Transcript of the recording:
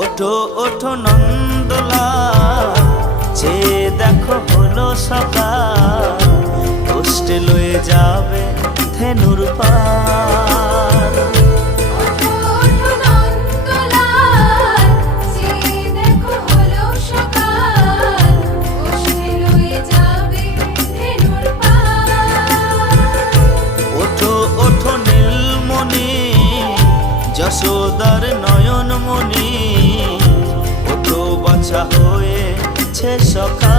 ওঠো ওঠো নন্দলাল, চেয়ে দেখো হলো সকাল, কষ্টে লয়ে যাবে ধেনুর পাল। ওঠো ওঠো নন্দলাল, চেয়ে দেখো হলো সকাল, কষ্টে লয়ে যাবে ধেনুর পাল। ওঠো ওঠো নীলমণি, যশোদার নয়নমণি, ওঠো বাছা হয়েছে সকাল।